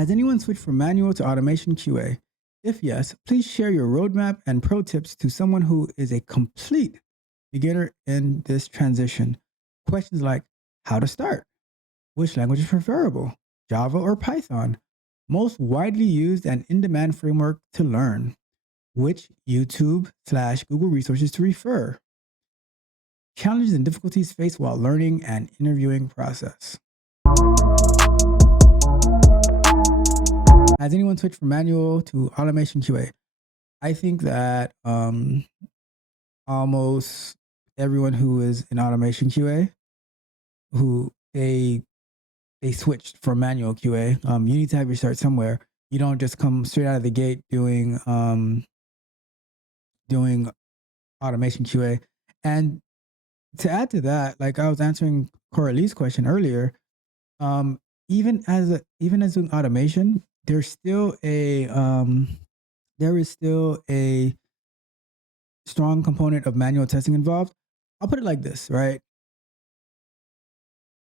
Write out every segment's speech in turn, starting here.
Has anyone switched from manual to automation QA? If yes, please share your roadmap and pro tips to someone who is a complete beginner in this transition. Questions like how to start, which language is preferable, Java or Python, most widely used and in demand framework to learn, which YouTube/Google resources to refer, challenges and difficulties faced while learning and interviewing process. Has anyone switched from manual to automation QA? I think that almost everyone who is in automation QA, who they switched from manual QA. You need to have your start somewhere. You don't just come straight out of the gate doing automation QA. And to add to that, like I was answering Coralie's question earlier, even as doing automation, there is still a strong component of manual testing involved. I'll put it like this, right?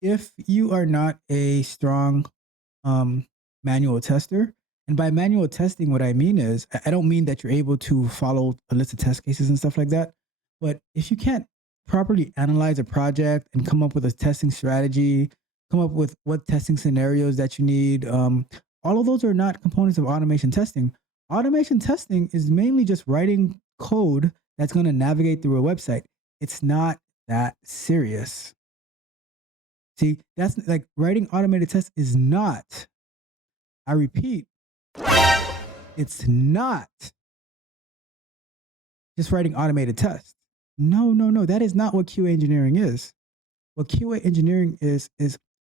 If you are not a strong manual tester, and by manual testing, what I mean is, I don't mean that you're able to follow a list of test cases and stuff like that, but if you can't properly analyze a project and come up with a testing strategy, come up with what testing scenarios that you need, all of those are not components of automation testing. Automation testing is mainly just writing code that's going to navigate through a website. It's not that serious. See, that's like writing automated tests is not, I repeat, it's not just writing automated tests. No. That is not what QA engineering is. What QA engineering is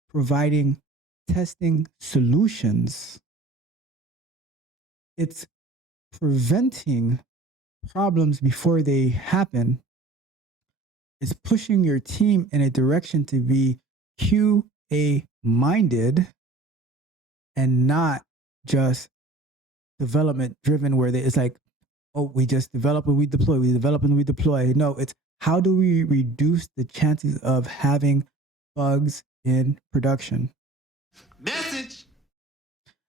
providing testing solutions. It's preventing problems before they happen. It's pushing your team in a direction to be QA minded and not just development driven, where it's like, oh, we just develop and we deploy, we develop and we deploy. No, it's how do we reduce the chances of having bugs in production? Message.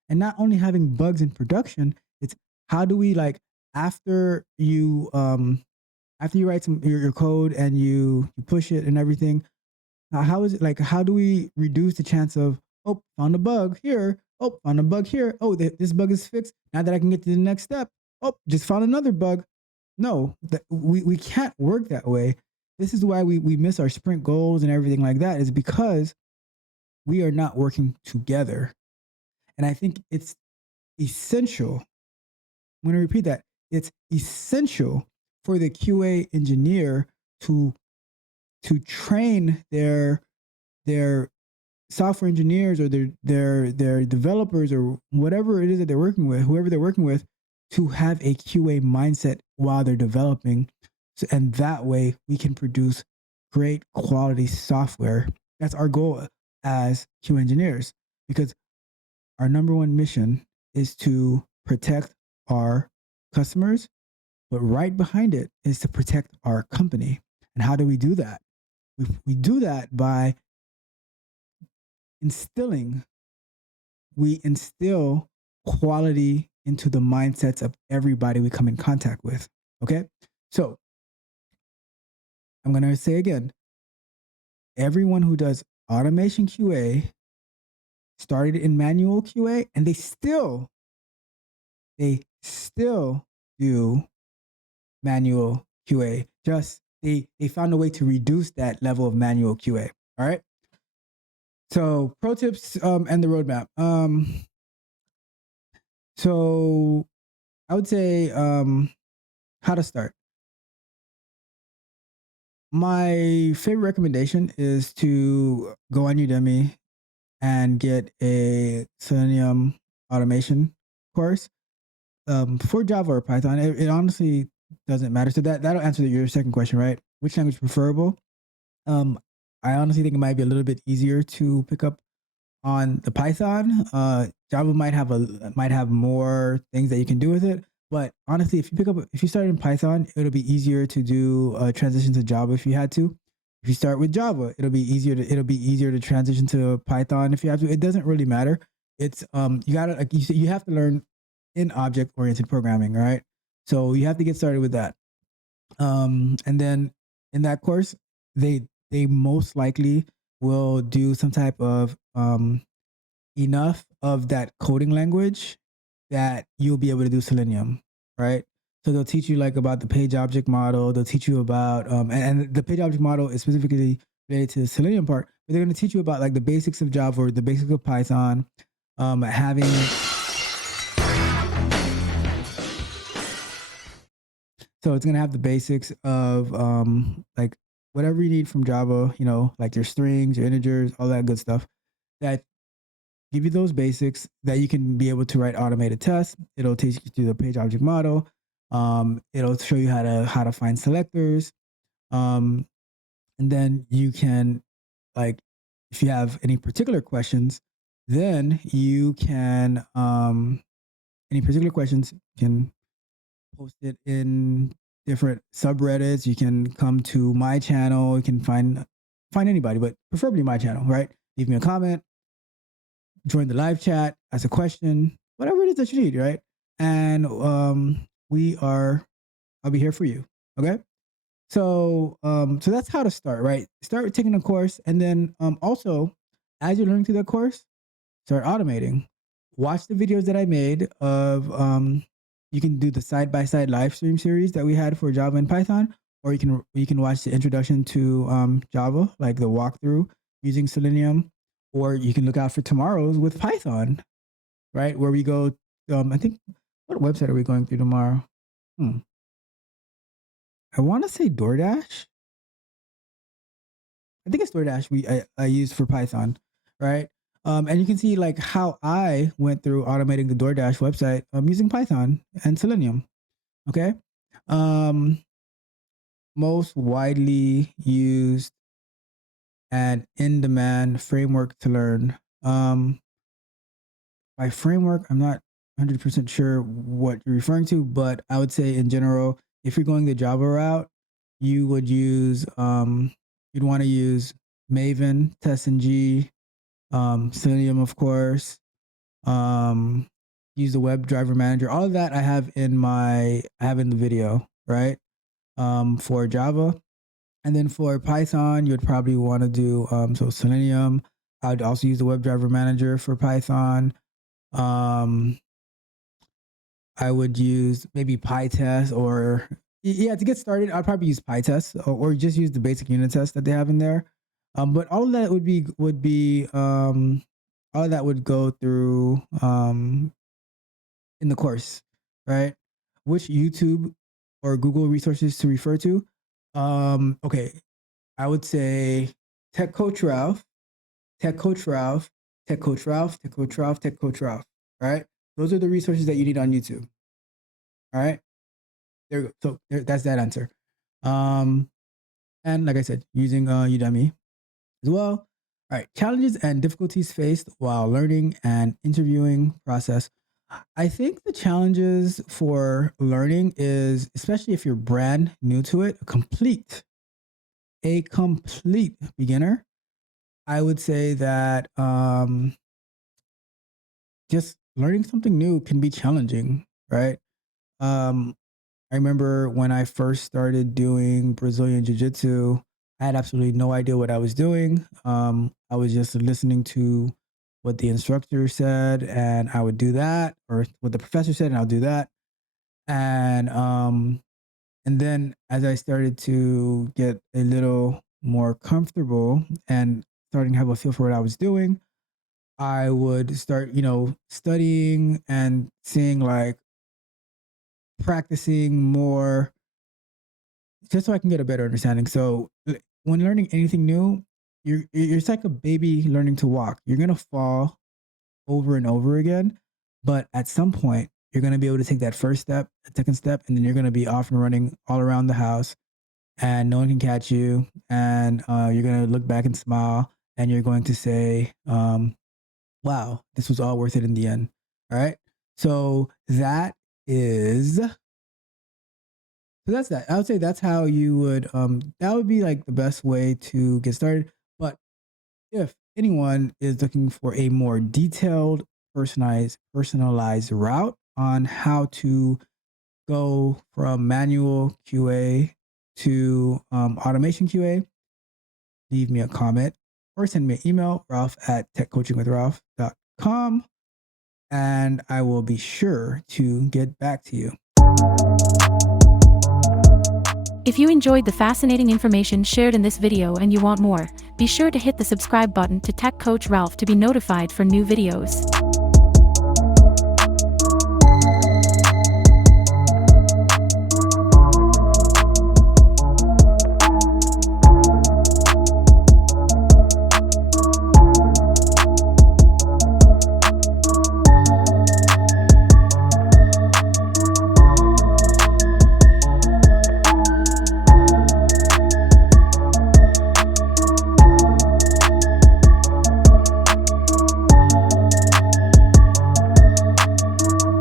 And not only having bugs in production, it's how do we, like, after you write your code and you push it and everything, how is it, like, how do we reduce the chance of, oh, found a bug here, oh, found a bug here, oh, this bug is fixed, now that I can get to the next step, oh, just found another bug. No, we can't work that way. This is why we miss our sprint goals and everything like that, is because we are not working together. And I think it's essential, I'm going to repeat that, it's essential for the QA engineer to train their software engineers or their developers or whatever it is that they're working with, whoever they're working with, to have a QA mindset while they're developing. So, and that way we can produce great quality software. That's our goal as QA engineers, because our number one mission is to protect our customers, but right behind it is to protect our company. And how do we do that? We do that by we instill quality into the mindsets of everybody we come in contact with. Okay? So I'm going to say again, everyone who does automation QA started in manual QA, and they still do manual QA. Just they found a way to reduce that level of manual QA. All right. So pro tips and the roadmap. So I would say how to start. My favorite recommendation is to go on Udemy and get a Selenium automation course. For Java or Python, it honestly doesn't matter. So that'll answer your second question, right? Which language is preferable? I honestly think it might be a little bit easier to pick up on the Python. Java might have more things that you can do with it, but honestly, if you start in Python, it'll be easier to do a transition to Java if you had to. If you start with Java, it'll be easier to transition to Python if you have to. It doesn't really matter. it's you gotta like you have to learn in object oriented programming, right? So you have to get started with that. And then in that course, they most likely will do some type of enough of that coding language that you'll be able to do Selenium, right? So they'll teach you like about the page object model. They'll teach you about and the page object model is specifically related to the Selenium part, but they're going to teach you about like the basics of Java or the basics of Python, having so it's gonna have the basics of like whatever you need from Java, you know, like your strings, your integers, all that good stuff. That give you those basics that you can be able to write automated tests. It'll teach you through the page object model. It'll show you how to find selectors. Um, and then you can like if you have any particular questions, then you can any particular questions you can post it in different subreddits. You can come to my channel. You can find anybody, but preferably my channel, right? Leave me a comment, join the live chat, ask a question, whatever it is that you need, right? And we are I'll be here for you. Okay. So that's how to start, right? Start taking a course and then also as you're learning through that course, start automating. Watch the videos that I made of you can do the side by side live stream series that we had for Java and Python, or you can watch the introduction to Java, like the walkthrough using Selenium, or you can look out for tomorrow's with Python, right? Where we go I think what website are we going through tomorrow? Hmm. I want to say DoorDash. I think it's DoorDash I use for Python, right? And you can see like how I went through automating the DoorDash website using Python and Selenium. Okay. Um, Most widely used and in demand framework to learn. By framework, I'm not 100% sure what you're referring to, but I would say in general, if you're going the Java route, you would use, you'd want to use Maven, TestNG, Selenium, of course. Um, Use the web driver manager. All of that I have in the video, right? For Java, and then for Python, you would probably want to do so Selenium. I'd also use the web driver manager for Python. Um, I would use maybe PyTest or yeah to get started. I'd probably use PyTest or just use the basic unit test that they have in there. But all of that would be all of that would go through in the course, right? Which YouTube or Google resources to refer to? Okay, I would say Tech Coach Ralph, Tech Coach Ralph, Tech Coach Ralph, Tech Coach Ralph, Tech Coach Ralph. Right? Those are the resources that you need on YouTube. All right. There you go. So that's that answer. Um, and like I said, using Udemy as well. All right. Challenges and difficulties faced while learning and interviewing process. I think the challenges for learning is, especially if you're brand new to it, a complete beginner. I would say that just learning something new can be challenging, right? Um, I remember when I first started doing Brazilian Jiu Jitsu, I had absolutely no idea what I was doing. I was just listening to what the instructor said, and I would do that, or what the professor said, and I'll do that. And and then as I started to get a little more comfortable and starting to have a feel for what I was doing, I would start, you know, studying and seeing like practicing more just so I can get a better understanding. So when learning anything new, it's like a baby learning to walk. You're gonna fall over and over again, but at some point you're gonna be able to take that first step, the second step, and then you're gonna be off and running all around the house, and no one can catch you. And you're gonna look back and smile, and you're going to say, "Wow, this was all worth it in the end." All right. So that's that. I would say that's how you would that would be like the best way to get started. But if anyone is looking for a more detailed personalized route on how to go from manual QA to automation QA, leave me a comment or send me an email, Ralph at techcoachingwithralph.com, and I will be sure to get back to you. If you enjoyed the fascinating information shared in this video and you want more, be sure to hit the subscribe button to Tech Coach Ralph to be notified for new videos.